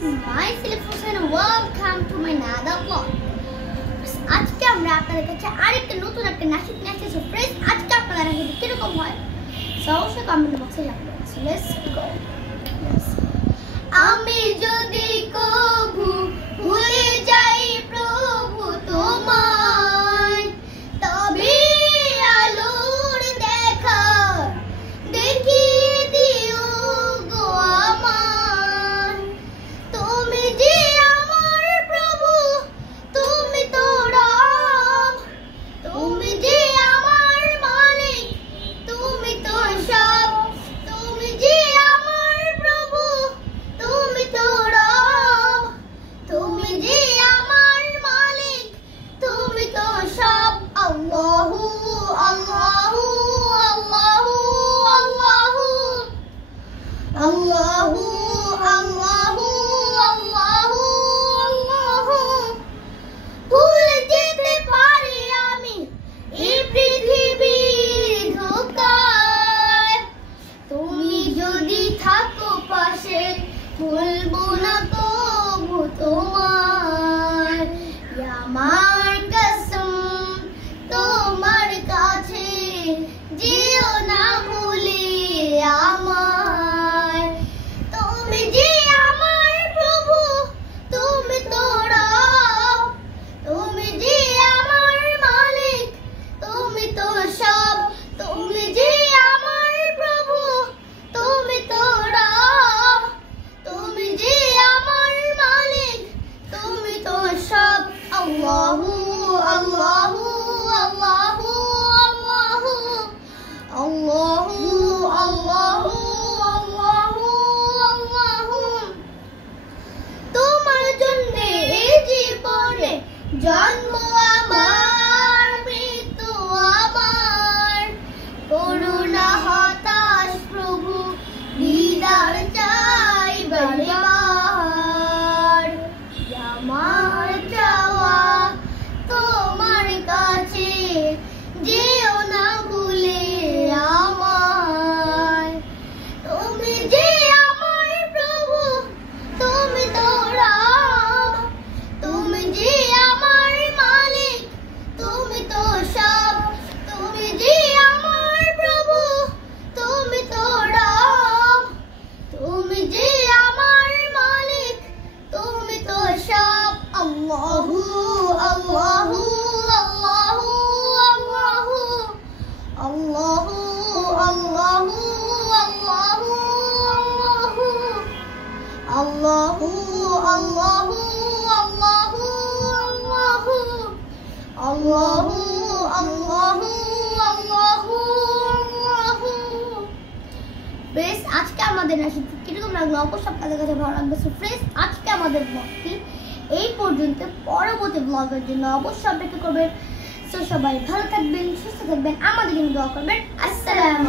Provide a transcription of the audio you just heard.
myself and welcome to my another vlog. আজকে আমরা আপনাদের কাছে আরেকটা নতুন একটা নাটক নিয়ে আসছি। সো ফ্রেন্ডস, আজকে আপনারা নাটকটা কিরকম হয় অবশ্যই কমেন্ট বক্সে জানাবেন। So let's go. আমি যদি কভু ভুলে যাই প্রভু তোমায়, তবে আলোর দেখা দেখিয়ে দিও গো আমায়। তুমি যে আমার প্রভু, তুমি তো রব, তুমি যে আমার মালিক, তুমি তো সব। তুমি যে আমার প্রভু, তুমি তো রব, তুমি যে আমার মালিক, তুমি তো সব। আল্লাহু আল্লাহু আল্লাহু আল্লাহু আল্লাহু আল্লাহু আল্লাহু আল্লাহু। ভুলে যেতে পারি আমি এই পৃথিবীর ধোঁকায়, তুমি যদি থাকো পাশে ভুলবো না কভু তোমায়। আমার কসম তোমার কাছে যেও না ভুলে আমায়। তুমি যে আমার প্রভু, তুমি তো রব, তুমি যে আমার মালিক, তুমি তো সব। তুমি যে আমার প্রভু, তুমি তো রব, তুমি যে আমার মালিক, তুমি তো সব। আল্লাহু আল্লাহু আল্লাহু আল্লাহু আল্লাহু আল্লাহু আল্লাহু আল্লাহু। তোমার জন্য এই জীবনে জন্ম আমার, মৃত্যু আমার। করুণা হতাশ প্রভু, দিদার চাই বারবার। আমার চাওয়া তোমার কাছে যেও না ভুলে আমায়। তুমি যে আমার প্রভু, তুমি তো রব, তুমি যে আমার মালিক, তুমি তো সব। তুমি যে আমার প্রভু, তুমি তো রব, তুমি যে আমার মালিক, তুমি তো সব। আল্লাহু আল্লাহু আল্লাহু আল্লাহু আল্লাহু আল্লাহু আল্লাহু আল্লাহু আল্লাহু আল্লাহু আল্লাহু আল্লাহু আল্লাহু আল্লাহু। ফ্রেন্ডস, আজকে আমাদের নাটক কিরকম লাগলো অবশ্যই আপনাদের কাছে ভালো লাগবে। সো ফ্রেন্ডস, আজকে আমাদের ব্লগটি এই পর্যন্ত। পরবর্তী ব্লগের জন্য অবশ্যই অপেক্ষা করবেন। সো সবাই ভালো থাকবেন, সুস্থ থাকবেন, আমাদের জন্য দোয়া করবেন। আসসালামু